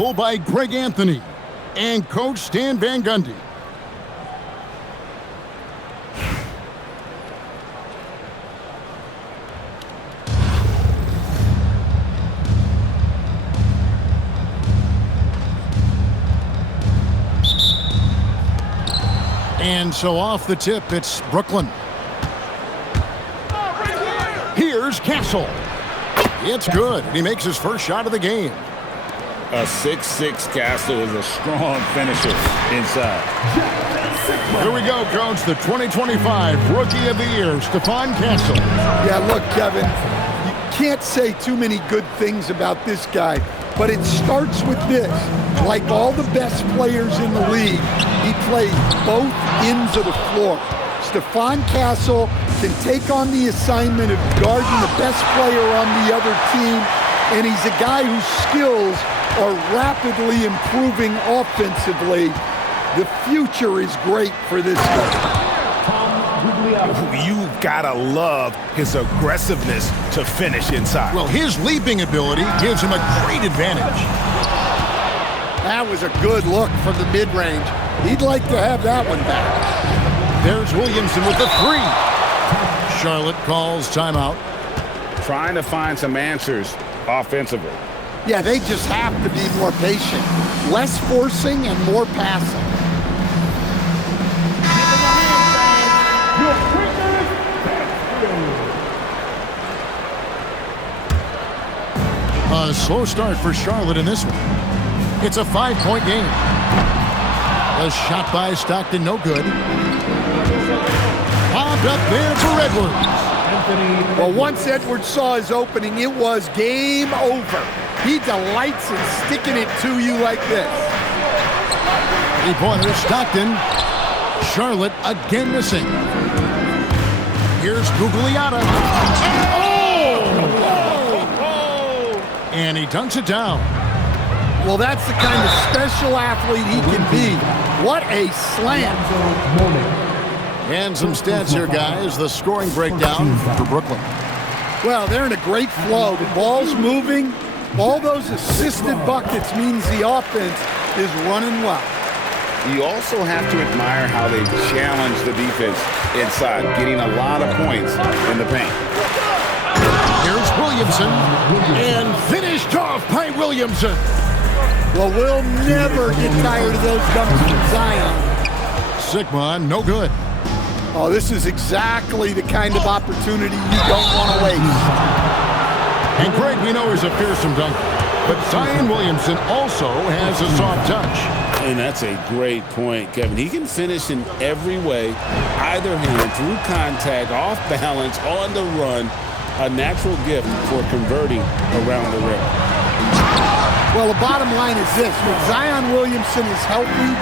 approval by Greg Anthony and Coach Stan Van Gundy. And so off the tip, it's Brooklyn. Here's Castle. It's good. He makes his first shot of the game. A 6'6" Castle is a strong finisher inside. Here we go, Coach. The 2025 Rookie of the Year, Stephon Castle. Yeah, look, Kevin, you can't say too many good things about this guy, but it starts with this. Like all the best players in the league, he plays both ends of the floor. Stephon Castle can take on the assignment of guarding the best player on the other team, and he's a guy whose skills are rapidly improving offensively. The future is great for this guy. You've got to love his aggressiveness to finish inside. Well, his leaping ability gives him a great advantage. That was a good look from the mid-range. He'd like to have that one back. There's Williamson with the three. Charlotte calls timeout. Trying to find some answers offensively. Yeah, they just have to be more patient. Less forcing and more passing. A slow start for Charlotte in this one. It's a 5-point game. A shot by Stockton, no good. Popped up there for Edwards. Well, once Edwards saw his opening, it was game over. He delights in sticking it to you like this. Three-pointer, Stockton. Charlotte again missing. Here's Gugliotta. And he dunks it down. Well, that's the kind of special athlete he can be. What a slam. And some stats here, guys. The scoring breakdown for Brooklyn. Well, they're in a great flow. The ball's moving. All those assisted buckets means the offense is running well. You also have to admire how they challenge the defense inside, getting a lot of points in the paint. Here's Williamson, and finished off by Williamson. Well, we'll never get tired of those dunks from Zion. Sigma, no good. Oh, this is exactly the kind of opportunity you don't want to waste. And Greg, we know he's a fearsome dunker, but Zion Williamson also has a soft touch. And that's a great point, Kevin. He can finish in every way, either hand, through contact, off balance, on the run. A natural gift for converting around the rim. Well, the bottom line is this. When Zion Williamson is healthy,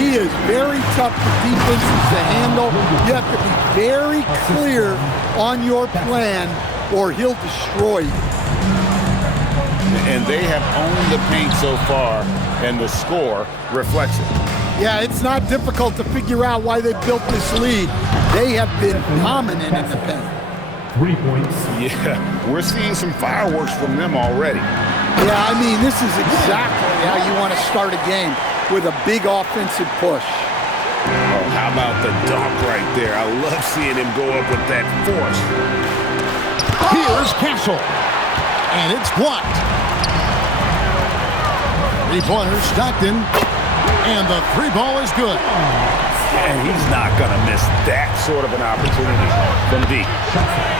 he is very tough for defenses to handle. You have to be very clear on your plan or he'll destroy you. And they have owned the paint so far, and the score reflects it. Yeah, it's not difficult to figure out why they built this lead. They have been dominant in the paint. 3 points. Yeah, we're seeing some fireworks from them already. Yeah, I mean, this is exactly how you want to start a game, with a big offensive push. Oh, how about the dunk right there? I love seeing him go up with that force. Here's Castle, and it's blocked. Three-pointer, Stockton, and the three ball is good. And he's not going to miss that sort of an opportunity from deep.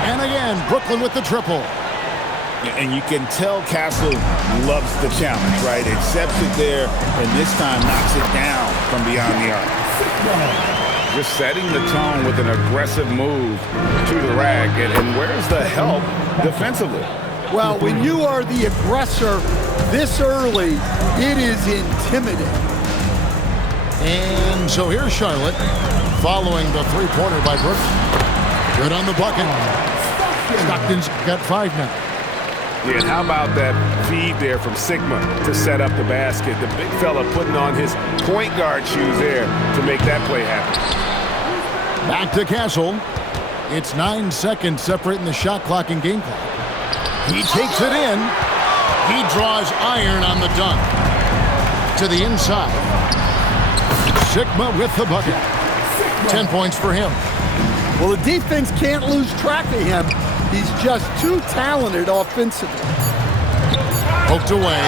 And again, Brooklyn with the triple. And you can tell Castle loves the challenge, right? Accepts it there, and this time knocks it down from beyond the arc. Just setting the tone with an aggressive move to the rack. And where's the help defensively? Well, when you are the aggressor this early, it is intimidating. And so here's Charlotte, following the three-pointer by Brooks. Good on the bucket. Stockton's got 5 now. Yeah, and how about that feed there from Sigma to set up the basket? The big fella putting on his point guard shoes there to make that play happen. Back to Castle. It's 9 seconds separating the shot clock and game clock. He takes it in. He draws iron on the dunk. to the inside. Sigma with the bucket. 10 points for him. Well, the defense can't lose track of him. He's just too talented offensively. Poked away.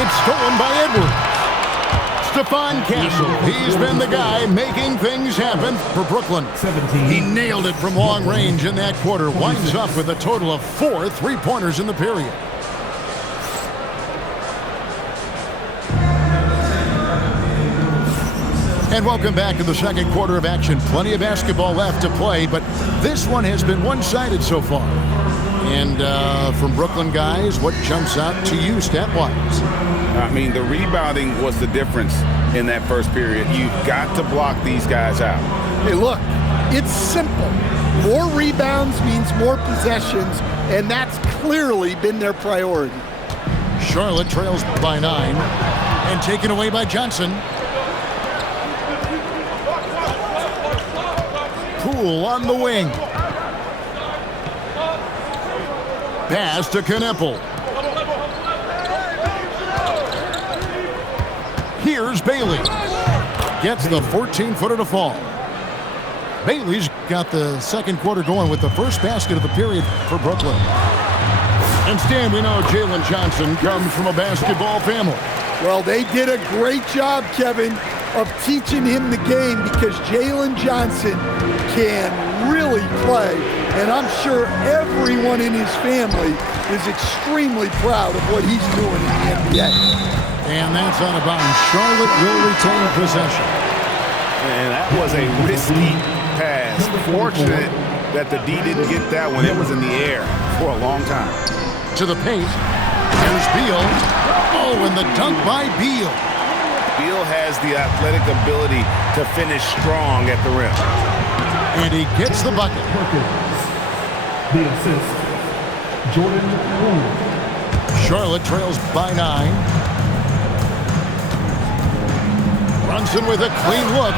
It's stolen by Edwards. Stephon Castle. He's been the guy making things happen for Brooklyn. 17. He nailed it from long range in that quarter. Winds up with a total of 4 3-pointers in the period. And welcome back to the second quarter of action. Plenty of basketball left to play, but this one has been one-sided so far. And from Brooklyn guys, what jumps out to you stat-wise? I mean, the rebounding was the difference in that first period. You've got to block these guys out. Hey, look, it's simple. More rebounds means more possessions, and that's clearly been their priority. Charlotte trails by 9 and taken away by Johnson. Poole on the wing. Pass to Kneppel. Here's Bailey. Gets the 14-footer to fall. Bailey's got the second quarter going with the first basket of the period for Brooklyn. And Stan, we know Jalen Johnson comes from a basketball family. Well, they did a great job, Kevin, of teaching him the game because Jalen Johnson can really play. And I'm sure everyone in his family is extremely proud of what he's doing in the NBA. And that's out of bounds. Charlotte will retain possession. And that was a risky pass. Fortunate that the D didn't get that one. It was in the air for a long time. To the paint. Here's Beal. Oh, and the dunk by Beal. Beal has the athletic ability to finish strong at the rim. And he gets the bucket. The assist, Jordan Poole. Charlotte trails by 9. Brunson with a clean look.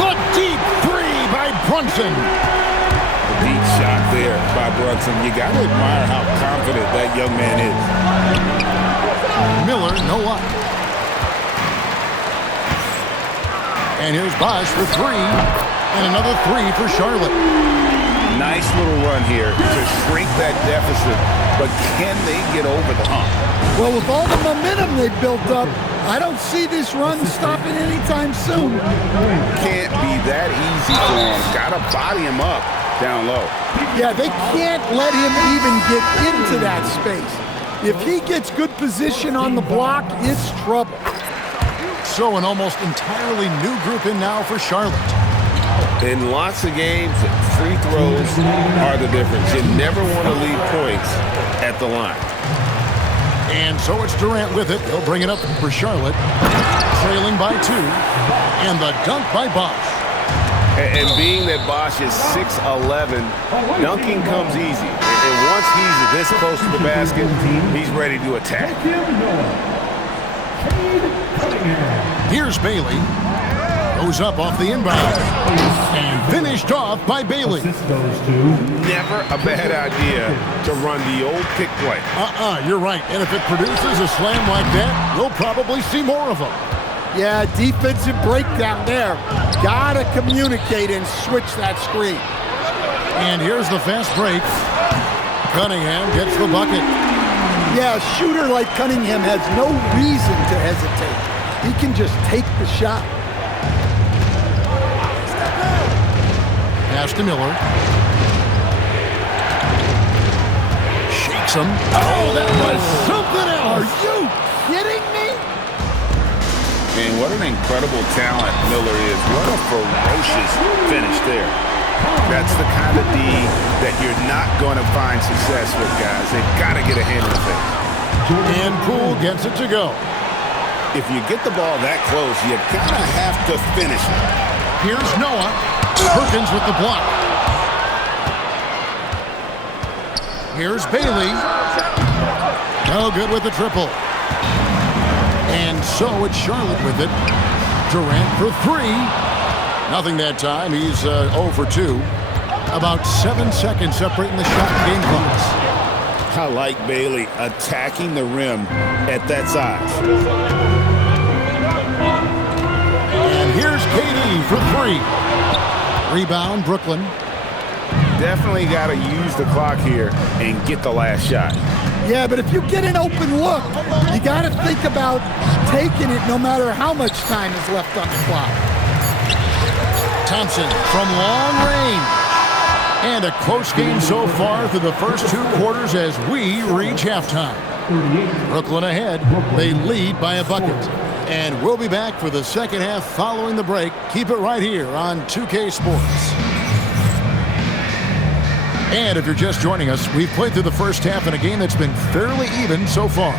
The deep three by Brunson. A deep shot there by Brunson. You got to admire how confident that young man is. Miller, no luck. And here's Bosch for 3. And another 3 for Charlotte. Nice little run here to shrink that deficit, but can they get over the hump? Well, with all the momentum they've built up, I don't see this run stopping anytime soon. Can't be that easy for him. Got to body him up down low. Yeah, they can't let him even get into that space. If he gets good position on the block, it's trouble. So an almost entirely new group in now for Charlotte. In lots of games, free throws are the difference. You never want to leave points at the line. And so it's Durant with it. He'll bring it up for Charlotte. Trailing by 2. And the dunk by Bosch. And being that Bosch is 6'11", dunking comes easy. And once he's this close to the basket, he's ready to attack. Here's Bailey. Goes up off the inbound. And finished off by Bailey. Never a bad idea to run the old pick play. You're right. And if it produces a slam like that, you'll probably see more of them. Yeah, defensive breakdown there. Gotta communicate and switch that screen. And here's the fast break. Cunningham gets the bucket. Yeah, a shooter like Cunningham has no reason to hesitate. He can just take the shot. Pass to Miller. Shakes him. Oh, that was something else. Are you kidding me? And what an incredible talent Miller is. What a ferocious finish there. That's the kind of D that you're not going to find success with, guys. They've got to get a hand in the face. And Poole gets it to go. If you get the ball that close, you kind of have to finish it. Here's Noah. Perkins with the block. Here's Bailey. No good with the triple. And so it's Charlotte with it. Durant for 3. Nothing that time. He's 0 for 2. About 7 seconds separating the shot and game clocks. I like Bailey attacking the rim at that size. KD for three. Rebound, Brooklyn. Definitely got to use the clock here and get the last shot. Yeah, but if you get an open look, you got to think about taking it no matter how much time is left on the clock. Thompson from long range. And a close game so far through the first 2 quarters as we reach halftime. Brooklyn ahead. They lead by a bucket. And we'll be back for the second half following the break. Keep it right here on 2K Sports. And if you're just joining us, we've played through the first half in a game that's been fairly even so far.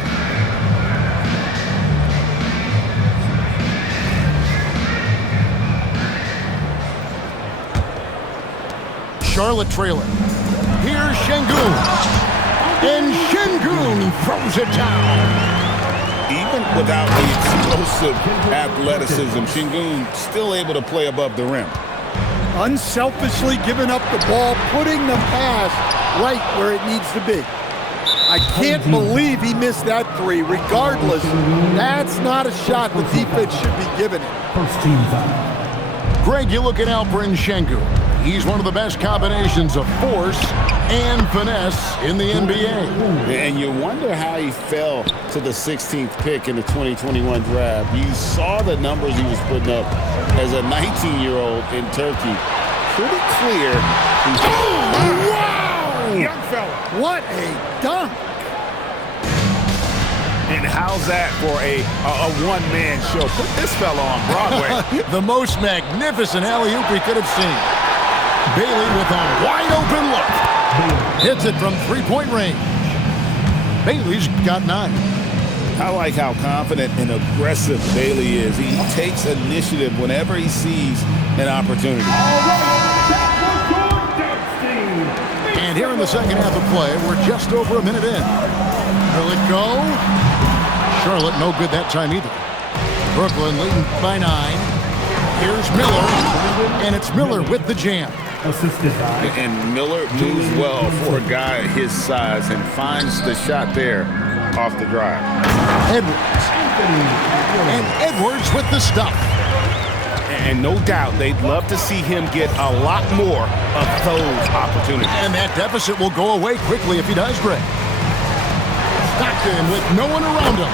Charlotte trailing. Here's Şengün. And Şengün throws it down. Even without the explosive athleticism, Şengün still able to play above the rim. Unselfishly giving up the ball, putting the pass right where it needs to be. I can't believe he missed that three. Regardless, that's not a shot the defense should be giving it. First team foul. Greg, you look at Alperen Şengün. He's one of the best combinations of force and finesse in the NBA. And you wonder how he fell to the 16th pick in the 2021 draft. You saw the numbers he was putting up as a 19-year-old in Turkey. Pretty clear. Wow! Young fella. What a dunk! And how's that for a one-man show? Put this fella on Broadway. The most magnificent alley-oop we could have seen. Bailey with a wide-open look. Hits it from three-point range. Bailey's got 9. I like how confident and aggressive Bailey is. He takes initiative whenever he sees an opportunity. And here in the second half of play, we're just over a minute in. Will it go? Charlotte no good that time either. Brooklyn leading by 9. Here's Miller, and it's Miller with the jam. Assisted by. And Miller moves well for a guy his size and finds the shot there off the drive. Edwards. And Edwards with the stuff. And no doubt they'd love to see him get a lot more of those opportunities. And that deficit will go away quickly if he does, Greg. Stockton with no one around him.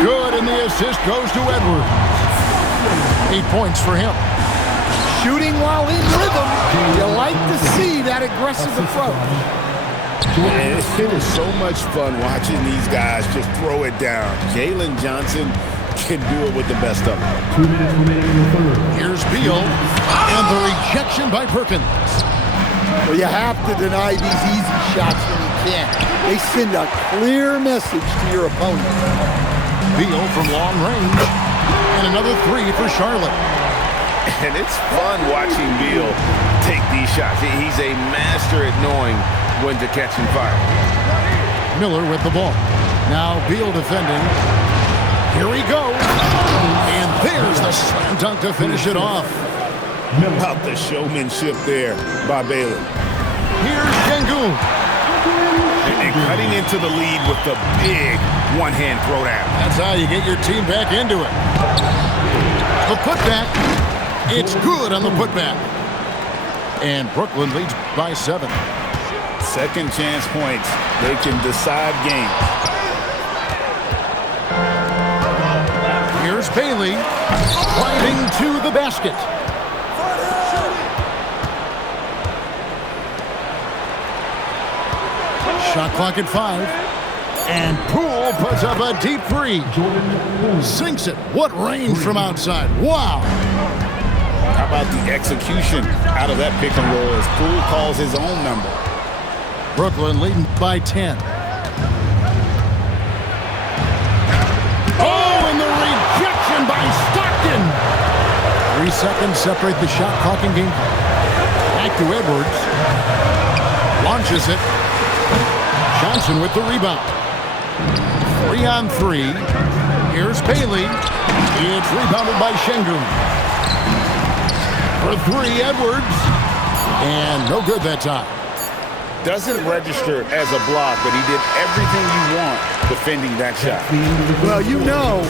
Good, and the assist goes to Edwards. 8 points for him. Shooting while in rhythm. You like to see that aggressive approach. And it is so much fun watching these guys just throw it down. Jalen Johnson can do it with the best of them. 2 minutes remaining in the third. Here's Beal, and the rejection by Perkins. Well, you have to deny these easy shots when you can. They send a clear message to your opponent. Beal from long range, and another 3 for Charlotte. And it's fun watching Beal take these shots. He's a master at knowing when to catch and fire. Miller with the ball. Now Beal defending. Here he goes. And there's the slam dunk to finish it off. About the showmanship there by Bailey. Here's Şengün. And cutting into the lead with the big one-hand throwdown. That's how you get your team back into it. The putback. It's good on the putback. And Brooklyn leads by 7. Second chance points. They can decide games. Here's Bailey driving to the basket. Shot clock at 5. And Poole puts up a deep 3. Sinks it. What range from outside. Wow. How about the execution out of that pick and roll as Poole calls his own number? Brooklyn leading by 10. Oh, and the rejection by Stockton. 3 seconds separate the shot clock and game clock. Back to Edwards. Launches it. Johnson with the rebound. 3 on 3. Here's Bailey. It's rebounded by Şengün. For 3, Edwards. And no good that time. Doesn't register as a block, but he did everything you want defending that shot. Well, you know,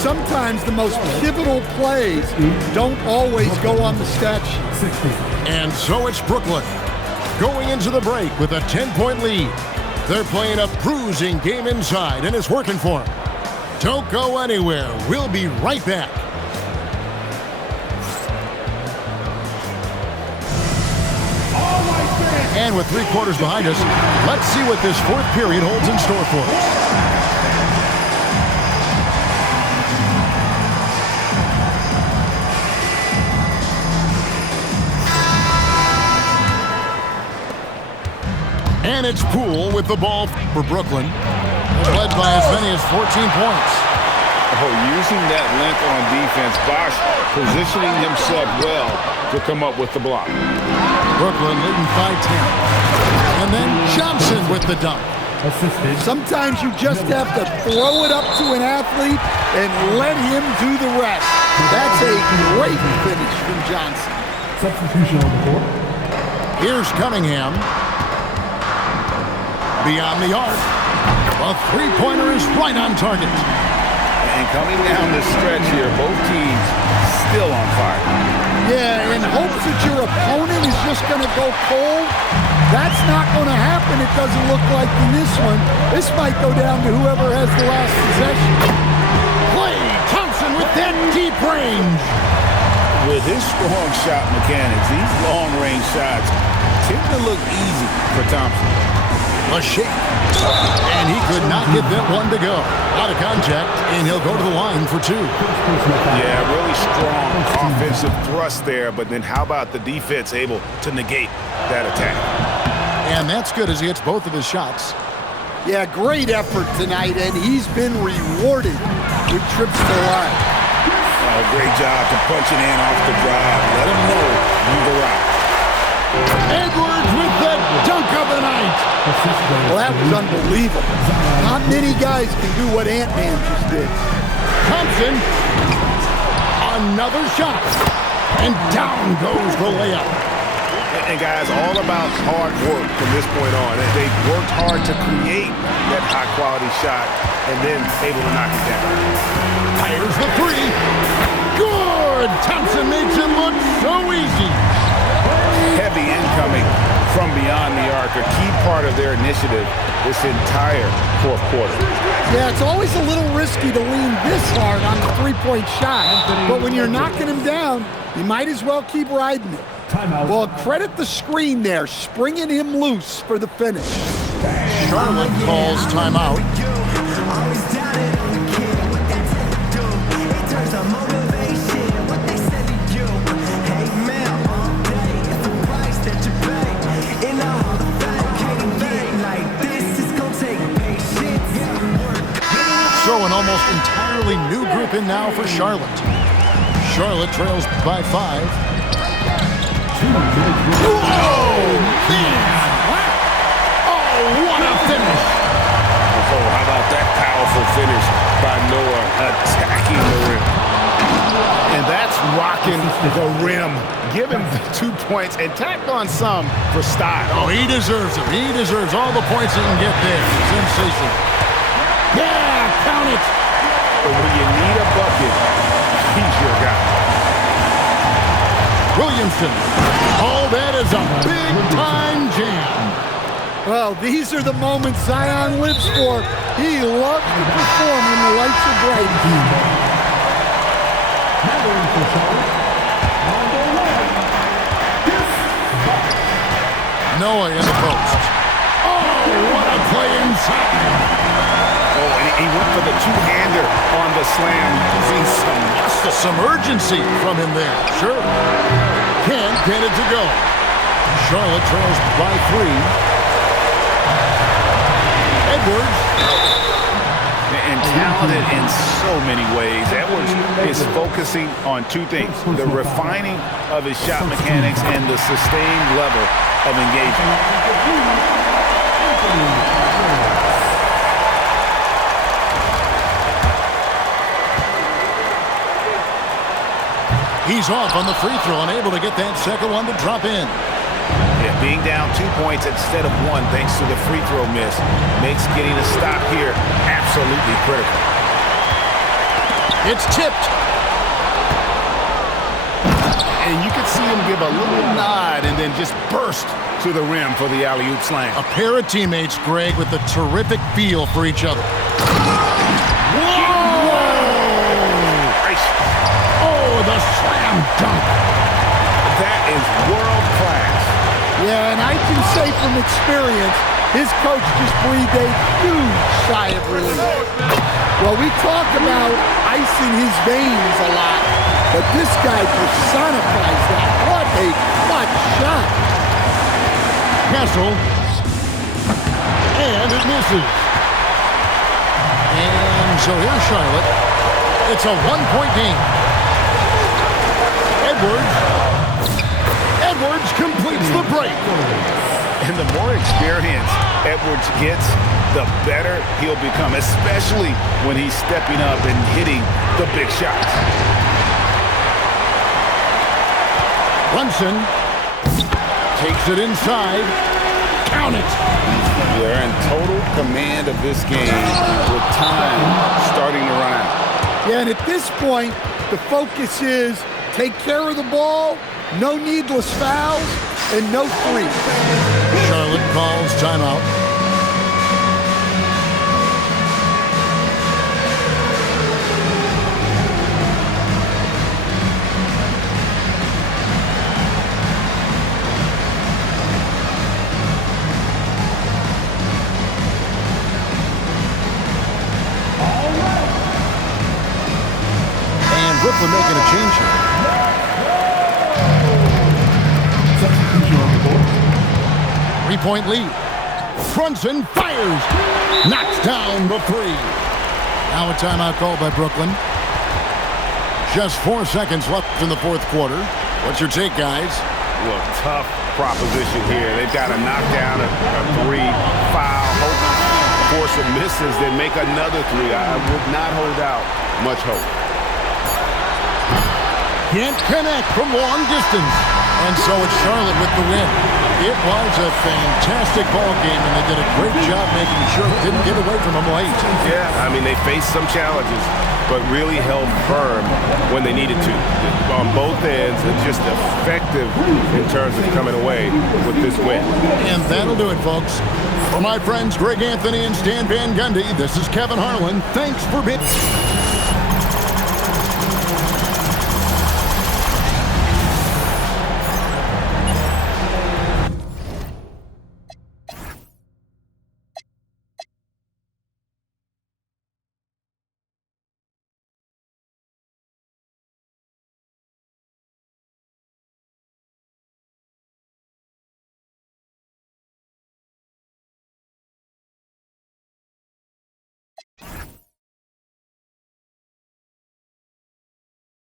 sometimes the most pivotal plays don't always go on the stat sheet. And so it's Brooklyn going into the break with a 10-point lead. They're playing a bruising game inside, and it's working for them. Don't go anywhere. We'll be right back. And with 3 quarters behind us, let's see what this fourth period holds in store for us. And it's Poole with the ball for Brooklyn. They're led by as many as 14 points. Oh, using that length on defense, Bosh positioning himself well to come up with the block. Brooklyn leading by 10. And then Johnson with the dunk. Assisted. Sometimes you just have to throw it up to an athlete and let him do the rest. That's a great finish from Johnson. Substitution on the court. Here's Cunningham. Beyond the arc. A three-pointer is right on target. And coming down the stretch here, both teams still on fire. Yeah, in hopes that your opponent is just going to go cold, that's not going to happen, it doesn't look like in this one. This might go down to whoever has the last possession. Klay Thompson with that deep range. With his strong shot mechanics, these long-range shots tend to look easy for Thompson. A shake. And he could not get that one to go. Out of contact, and he'll go to the line for 2. Yeah, really strong offensive thrust there, but then how about the defense able to negate that attack? And that's good as he hits both of his shots. Yeah, great effort tonight, and he's been rewarded with trips to the line. Oh, great job to punch it in off the drive. Let him know you've arrived. Edwards with the dunk of the night. Well, that was unbelievable. Not many guys can do what Ant-Man just did. Thompson, another shot, and down goes the layup. And guys, all about hard work from this point on. They've worked hard to create that high-quality shot and then able to knock it down. Fires the 3. Good! Thompson makes it look so easy. Heavy incoming from beyond the arc, a key part of their initiative this entire fourth quarter. Yeah, it's always a little risky to lean this hard on the three-point shot, but when you're knocking him down, you might as well keep riding it. Timeout. Well, credit the screen there, springing him loose for the finish. Charlotte calls timeout. So an almost entirely new group in now for Charlotte. Charlotte trails by 5. Whoa! Man! Oh, what a finish! Oh, how about that powerful finish by Noah attacking the rim? And that's rocking the rim. Give him the 2 points and tack on some for style. Oh, he deserves it. He deserves all the points he can get there. Sensational. Yeah, count it. But when you need a bucket, he's your guy. Williamson. Oh, that is a big-time jam. Well, these are the moments Zion lives for. He loves to perform when the lights are bright. Noah in the post. Oh, what a play inside. Oh, and he went for the two-hander on the slam. Some urgency from him there. Sure. Can't get it to go. Charlotte trails by 3. Edwards. And talented in so many ways. Edwards is focusing on 2 things: the refining of his shot mechanics and the sustained level of engagement. He's off on the free throw, unable to get that second one to drop in. Yeah, Being down 2 points instead of 1 thanks to the free throw miss makes getting a stop here absolutely critical. It's tipped. And you can see him give a little nod and then just burst to the rim for the alley-oop slam. A pair of teammates, Greg, with a terrific feel for each other. Whoa! Oh, the slam dunk. That is world class. Yeah, and I can say from experience, his coach just breathed a huge sigh of relief. Well, we talk about ice in his veins a lot, but this guy personifies that. What a clutch shot. Castle. And it misses. And so here's Charlotte. It's a one-point game. Edwards completes the break. And the more experience Edwards gets, the better he'll become, especially when he's stepping up and hitting the big shots. Brunson takes it inside. Count it. They're in total command of this game with time starting to run out. Yeah, and at this point, the focus is take care of the ball, no needless fouls, and no threes. Charlotte calls timeout. And Brooklyn making a change here. Substitution on the board. 3-point lead. Brunson fires. Knocks down the three. Now a timeout called by Brooklyn. Just 4 seconds left in the fourth quarter. What's your take, guys? Well, tough proposition here. They've got to knock down a three, foul, hope, force of misses, then make another three. I would not hold out much hope. Can't connect from long distance. And so it's Charlotte with the win. It was a fantastic ball game, and they did a great job making sure it didn't get away from them late. Yeah, I mean, they faced some challenges, but really held firm when they needed to on both ends, and just effective in terms of coming away with this win. And that'll do it, folks. For my friends Greg Anthony and Stan Van Gundy, this is Kevin Harlan. Thanks for being...